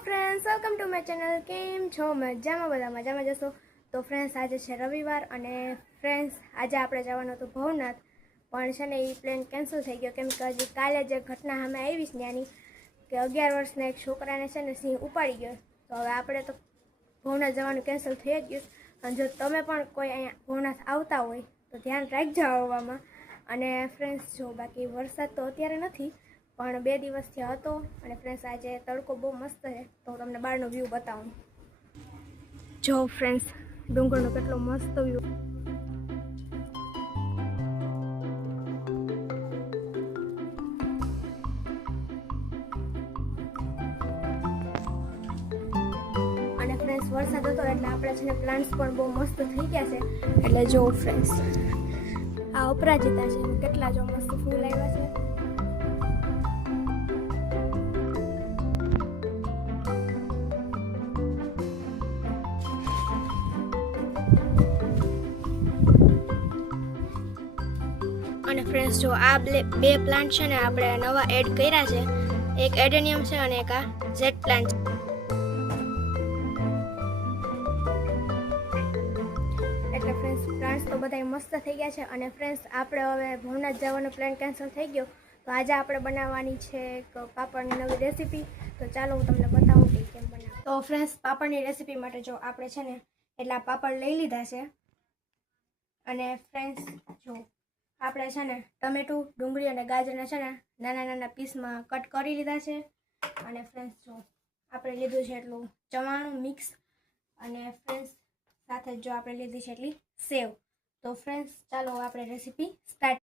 Friends, welcome to my channel. કેમ છો? મજામાં? બધા મજામાં જશો. તો ફ્રેન્ડ્સ, આજે છે રવિવાર અને ફ્રેન્ડ્સ આજે આપણે જવાનું હતું ભવનાથ, પણ છે ને એ પ્લાન કેન્સલ થઈ ગયો કેમ કે હજી કાલે જે ઘટના સામે આવી છે ત્યાંની કે 11 વર્ષના એક છોકરાને છે ને સિંહ ઉપાડી ગયો. તો હવે આપણે તો ભવનાથ જવાનું કેન્સલ થઈ જ ગયું. અને જો તમે પણ કોઈ અહીંયા ભવનાથ આવતા હોય તો ધ્યાન રાખજો આવવામાં. અને ફ્રેન્ડ્સ, જો બાકી વરસાદ તો અત્યારે નથી પણ 2 દિવસથી હતો. અને ફ્રેન્ડ્સ, આજે તડકો બહુ મસ્ત છે તો હું તમને બહારનો વ્યૂ બતાવું. જો ફ્રેન્ડ્સ, ડુંગરનો કેટલો મસ્ત વ્યૂ. અને ફ્રેન્ડ્સ, વરસાદ હતો એટલે આપણે છે ને પ્લાન્ટ્સ પણ બહુ મસ્ત થઈ ગયા છે. એટલે જો ફ્રેન્ડ્સ, આ અપરાજિતા છે, કેટલા જો મસ્ત ફૂલ આવ્યા છે. અને ફ્રેન્ડ્સ, જો આ બે પ્લાન્ટ છે ને આપણે નવા એડ કર્યા છે. એક એડેનિયમ છે અને એક આ જેટ પ્લાન્ટ છે. એટલે ફ્રેન્ડ્સ, પ્લાન્ટ્સ તો બધા મસ્ત થઈ ગયા છે. અને ફ્રેન્ડ્સ, આપણે હવે ભવનાથ જવાનો પ્લાન કેન્સલ થઈ ગયો તો આજે આપણે બનાવવાની છે એક પાપડની નવી રેસીપી. તો ચાલો હું તમને બતાવું કે કેમ બનાવ. તો ફ્રેન્ડ્સ, પાપડની રેસીપી માટે જો આપણે છે ને એટલા પાપડ લઈ લીધા છે. અને ફ્રેન્ડ્સ, જો આપણે છે ને ટમેટું, ડુંગળી અને ગાજરને છે ને નાના નાના પીસમાં કટ કરી લીધા છે. અને ફ્રેન્ડ્સ, જો આપણે લીધું છે એટલું ચવાણું મિક્સ. અને ફ્રેન્ડ્સ, સાથે જો આપણે લીધી છે એટલી સેવ. તો ફ્રેન્ડ્સ, ચાલો આપણે રેસીપી સ્ટાર્ટ.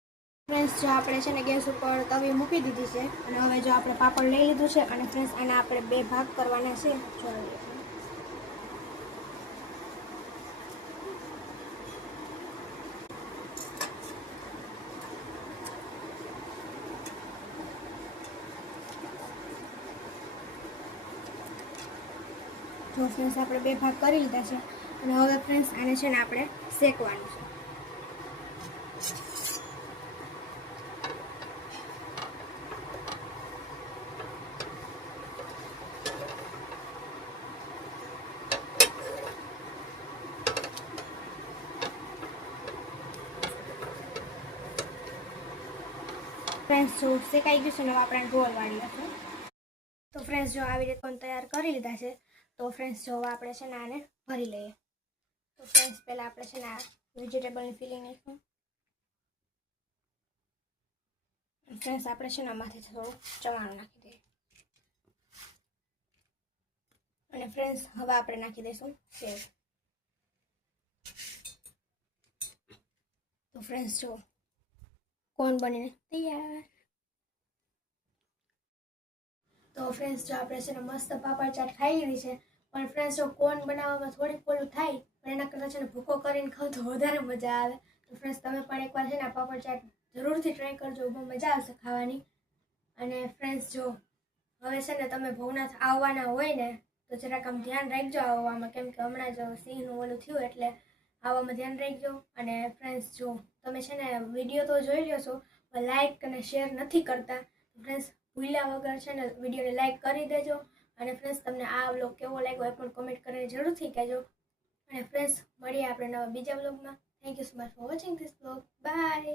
ફ્રેન્ડ્સ, જો આપણે છે ને ગેસ ઉપર તવી મૂકી દીધી છે. અને હવે જો આપણે પાપડ લઈ લીધું છે. અને ફ્રેન્ડ્સ, આને આપણે 2 ભાગ કરવાના છે. જો ફ્રેન્ડ્સ, આપણે 2 ભાગ કરી લીધા છે. અને હવે ફ્રેન્ડ્સ, આને છે ને આપણે શેકવાનું છે. ફ્રેન્ડ્સ, જો શેકાઈ ગયું છે ને આપણે ગોળ વાળી લઈશું. તો ફ્રેન્ડ્સ, જો આવી રીતે તૈયાર કરી લીધા છે. તો ફ્રેન્ડ્સ, જો આપણે છે ને આને ભરી લઈએ. તો ફ્રેન્ડ્સ, પહેલાં આપણે છે ને આ વેજીટેબલની ફિલિંગ નાખીશું. ફ્રેન્ડ્સ, આપણે છે ને આમાંથી થોડું ચવાણું નાખી દઈએ. અને ફ્રેન્ડ્સ, હવે આપણે નાખી દઈશું સેવ. તો ફ્રેન્ડ્સ, જો કોન બનીને તૈયાર. તો ફ્રેન્ડ્સ, જો આપણે છે ને મસ્ત પાપડ ચાટ ખાઈ લીધી છે. પણ ફ્રેન્ડ્સ, જો કોન બનાવવામાં થોડીક ઓલું થાય પણ એના કરતાં છે ને ભૂકો કરીને ખાવ તો વધારે મજા આવે. તો ફ્રેન્ડ્સ, તમે પણ એકવાર છે ને પાપડ ચાટ જરૂરથી ટ્રાય કરજો, બહુ મજા આવશે ખાવાની. અને ફ્રેન્ડ્સ, જો હવે છે ને તમે ભવનાથ આવવાના હોય ને તો જરાક આમ ધ્યાન રાખજો આવવામાં, કેમ કે હમણાં જ સિંહનું ઓલું થયું એટલે આવવામાં ધ્યાન રાખજો. અને ફ્રેન્ડ્સ, જો તમે છે ને વિડીયો તો જોઈ લ્યો છો પણ લાઇક અને શેર નથી કરતા. ફ્રેન્ડ્સ, ભૂલ્યા વગર છે ને વિડીયોને લાઇક કરી દેજો. અને ફ્રેન્ડ્સ, તમને આ વ્લોગ કેવો લાગ્યો એ પણ કોમેન્ટ કરીને જરૂરથી કહેજો. અને ફ્રેન્ડ્સ, મળીએ આપણે નવા બીજા વ્લોગમાં. Thank you so much for watching this vlog. By.